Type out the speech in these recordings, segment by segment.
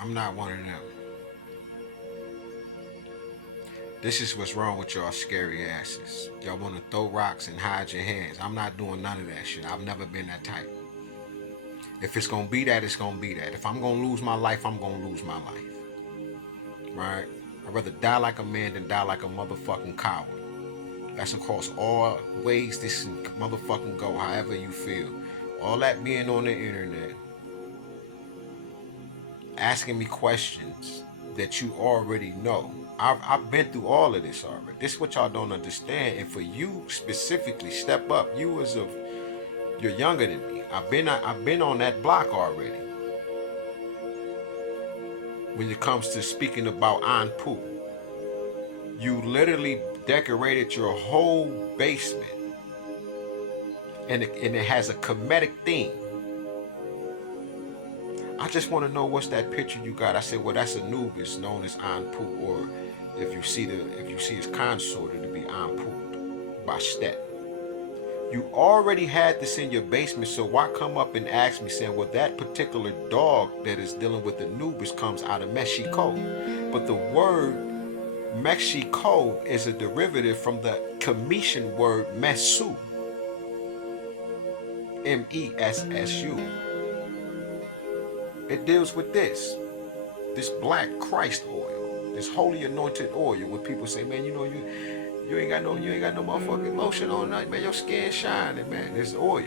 I'm not one of them. This is what's wrong with y'all scary asses. Y'all want to throw rocks and hide your hands. I'm not doing none of that shit. I've never been that type. If it's gonna be that, it's gonna be that. If I'm gonna lose my life, I'm gonna lose my life. Right? I'd rather die like a man than die like a motherfucking coward. That's across all ways this motherfucking go, however you feel. All that being on the internet, asking me questions that you already know. I've been through all of this already. This is what y'all don't understand. And for you specifically, step up. You as of you're younger than me. I've been on that block already. When it comes to speaking about Anpu, you literally decorated your whole basement, and it has a comedic theme. I just want to know what's that picture you got. I said, well, that's Anubis, known as Anpu, or if you see his consort, it'll be Anpu Bastet. You already had this in your basement, so why come up and ask me saying, well, that particular dog that is dealing with Anubis comes out of Mexico. But the word Mexico is a derivative from the Cometian word Mesu, Messu. It deals with this black Christ oil, this holy anointed oil. When people say, man, you ain't got no motherfucking lotion on nothing, man, your skin shining, man. It's oil.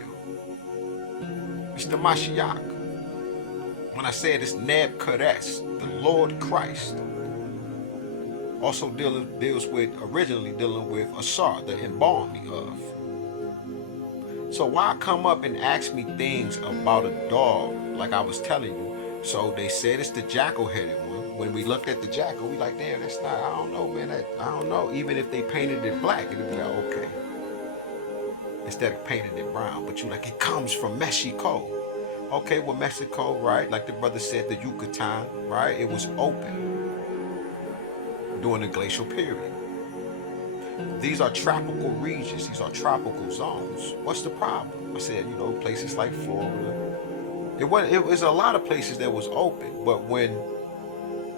It's the Mashiach. When I said it's Neb Kadesh, the Lord Christ, also deals with, originally dealing with Asar, the embalming of. So why come up and ask me things about a dog like I was telling you? So they said it's the jackal-headed one. When we looked at the jackal, we like, damn, that's not, I don't know, man. I don't know. Even if they painted it black, it'd be like, okay. Instead of painting it brown. But you like, it comes from Mexico. Okay, well, Mexico, right? Like the brother said, the Yucatan, right? It was open during the glacial period. These are tropical regions. These are tropical zones. What's the problem? I said, places like Florida. It was a lot of places that was open. But when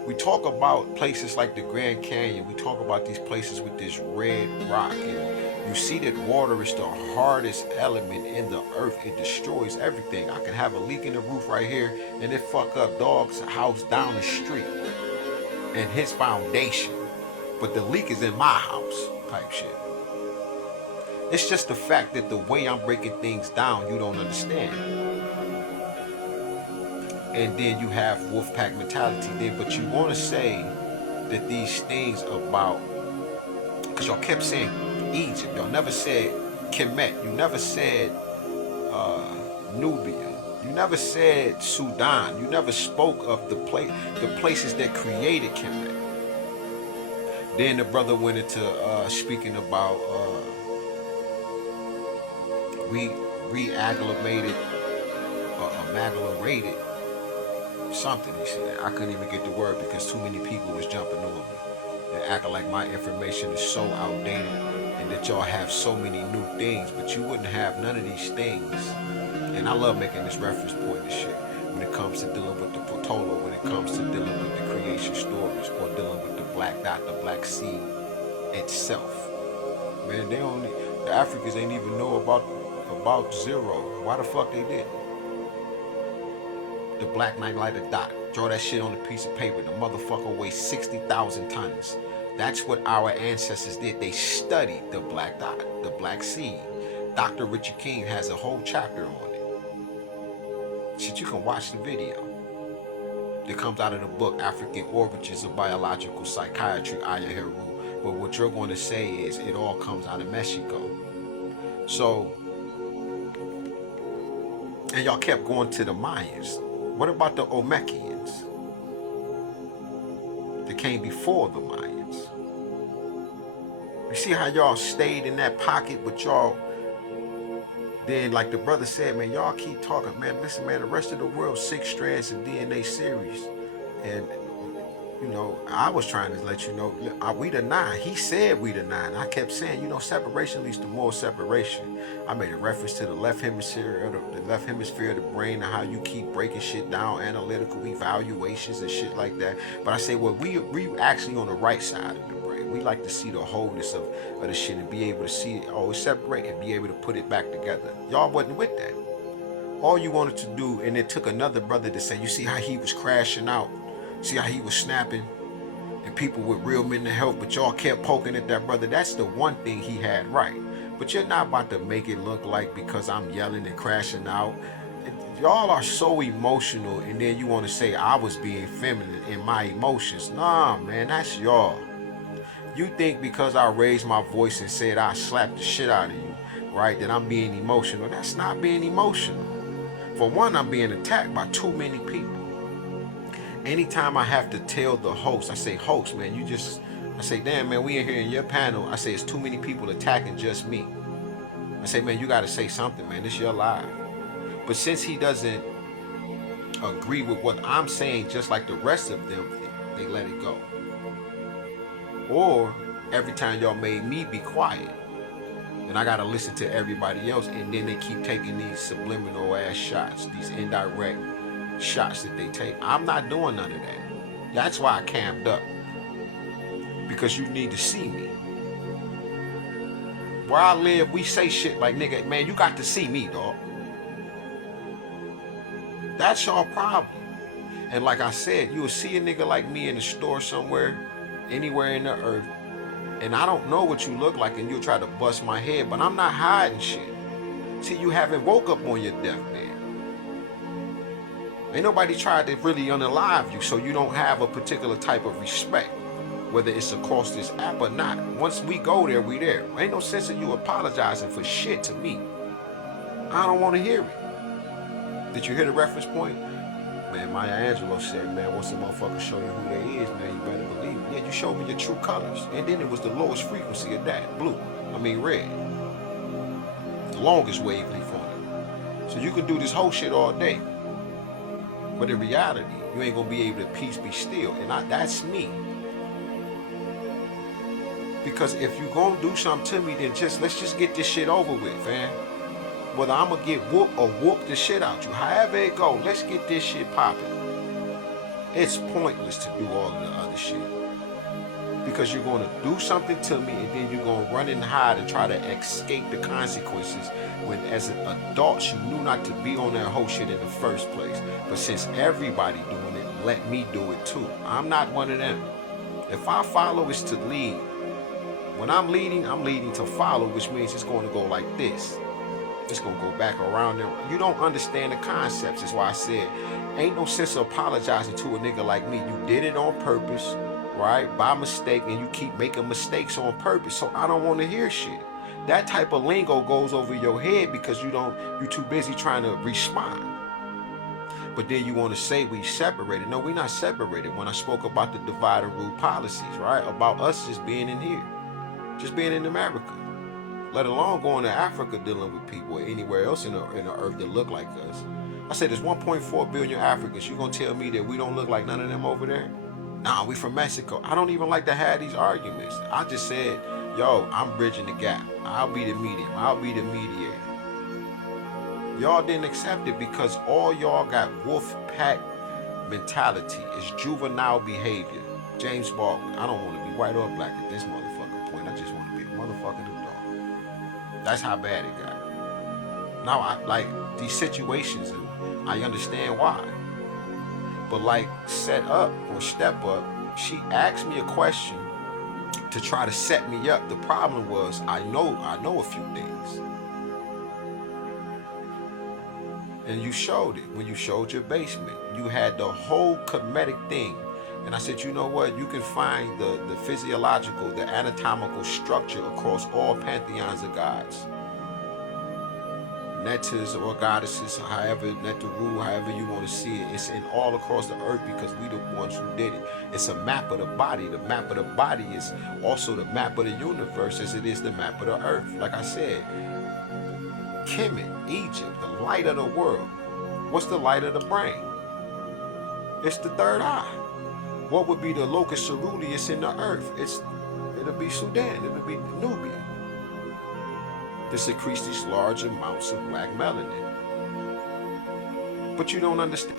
we talk about places like the Grand Canyon, we talk about these places with this red rock, and you see that water is the hardest element in the earth. It destroys everything. I can have a leak in the roof right here, and it fuck up dog's house down the street and his foundation. But the leak is in my house, type shit. It's just the fact that the way I'm breaking things down, you don't understand. And then you have Wolfpack mentality there, but you want to say that these things about, because y'all kept saying Egypt, y'all never said Kemet, you never said Nubia, you never said Sudan, you never spoke of the places that created Kemet. Then the brother went into speaking about re-agglomerated or amalgamated something. He said, I couldn't even get the word because too many people was jumping over me and acting like my information is so outdated and that y'all have so many new things, but you wouldn't have none of these things. And I love making this reference point and shit when it comes to dealing with the Potolo, when it comes to dealing with the creation stories, or dealing with the black dot, the black seed itself. Man, the Africans ain't even know about zero. Why the fuck they didn't? The black night lighter dot. Draw that shit on a piece of paper. The motherfucker weighs 60,000 tons. That's what our ancestors did. They studied the black dot, the black seed. Dr. Richard King has a whole chapter on it. Shit, you can watch the video. That comes out of the book African Origins of Biological Psychiatry, Aya Heru. But what you're going to say is it all comes out of Mexico. So, and y'all kept going to the Mayans. What about the Olmecans? That came before the Mayans. You see how y'all stayed in that pocket, but y'all, then like the brother said, man, y'all keep talking, man. Listen, man, the rest of the world, 6 strands of DNA series. And You know, I was trying to let you know, we the nine. He said we the nine. I kept saying, you know, separation leads to more separation. I made a reference to the left hemisphere, the left hemisphere of the brain, and how you keep breaking shit down, analytical evaluations and shit like that. But I say, well, we actually on the right side of the brain. We like to see the wholeness of the shit and be able to see it all separate and be able to put it back together. Y'all wasn't with that. All you wanted to do, and it took another brother to say, you see how he was crashing out? See how he was snapping? And people with real mental health, but y'all kept poking at that brother. That's the one thing he had right. But you're not about to make it look like because I'm yelling and crashing out. Y'all are so emotional, and then you want to say I was being feminine in my emotions. Nah, man, that's y'all. You think because I raised my voice and said I slapped the shit out of you, right, that I'm being emotional. That's not being emotional. For one, I'm being attacked by too many people. Anytime I have to tell the host, I say, host, man, I say, damn, man, we in here in your panel. I say, it's too many people attacking just me. I say, man, you got to say something, man. This your live. But since he doesn't agree with what I'm saying, just like the rest of them, they let it go. Or every time y'all made me be quiet, and I got to listen to everybody else, and then they keep taking these subliminal ass shots, these indirect shots that they take. I'm not doing none of that. That's why I camped up. Because you need to see me. Where I live, we say shit like, nigga, man, you got to see me, dog. That's your problem. And like I said, you will see a nigga like me in the store somewhere, anywhere in the earth, and I don't know what you look like, and you'll try to bust my head, but I'm not hiding shit. See, you haven't woke up on your deathbed. Ain't nobody tried to really unalive you, so you don't have a particular type of respect, whether it's across this app or not. Once we go there, we there. Ain't no sense of you apologizing for shit to me. I don't want to hear it. Did you hear the reference point? Man, Maya Angelou said, man, once a motherfucker show you who they is, man, you better believe it. Yeah, you showed me your true colors. And then it was the lowest frequency of that, red. The longest wavelength on it. So you can do this whole shit all day. But in reality, you ain't gonna be able to peace be still. And that's me. Because if you gonna do something to me, then let's just get this shit over with, man. Whether I'm gonna get whooped or whoop the shit out you. However it go, let's get this shit popping. It's pointless to do all of the other shit. Because you're gonna do something to me and then you're gonna run and hide and try to escape the consequences when as adults you knew not to be on that whole shit in the first place. But since everybody doing it, let me do it too. I'm not one of them. If I follow, it's to lead. When I'm leading to follow, which means it's going to go like this. It's going to go back around there. You don't understand the concepts. That's why I said, ain't no sense of apologizing to a nigga like me. You did it on purpose, right? By mistake, and you keep making mistakes on purpose. So I don't want to hear shit. That type of lingo goes over your head because you're too busy trying to respond. But then you want to say we separated. No, we're not separated. When I spoke about the divide and rule policies, right? About us just being in here. Just being in America, let alone going to Africa dealing with people or anywhere else in the earth that look like us. I said there's 1.4 billion Africans. You gonna tell me that we don't look like none of them over there? Nah, we from Mexico. I don't even like to have these arguments. I just said, yo, I'm bridging the gap. I'll be the medium. I'll be the mediator. Y'all didn't accept it because all y'all got wolf pack mentality. It's juvenile behavior. James Baldwin. I don't want to be white or black at this motherfucker. I just want to be the motherfucking dog. That's how bad it got. Now, I like these situations, and I understand why. But like set up or step up, she asked me a question to try to set me up. The problem was I know a few things. And you showed it when you showed your basement. You had the whole comedic thing. And I said, you know what? You can find the physiological, the anatomical structure across all pantheons of gods. Netas or goddesses, however, Netaru, however you want to see it. It's in all across the earth because we the ones who did it. It's a map of the body. The map of the body is also the map of the universe as it is the map of the earth. Like I said, Kemet, Egypt, the light of the world. What's the light of the brain? It's the third eye. What would be the locus ceruleus in the earth? It'll be Sudan. It'll be Nubia. That secretes these large amounts of black melanin. But you don't understand.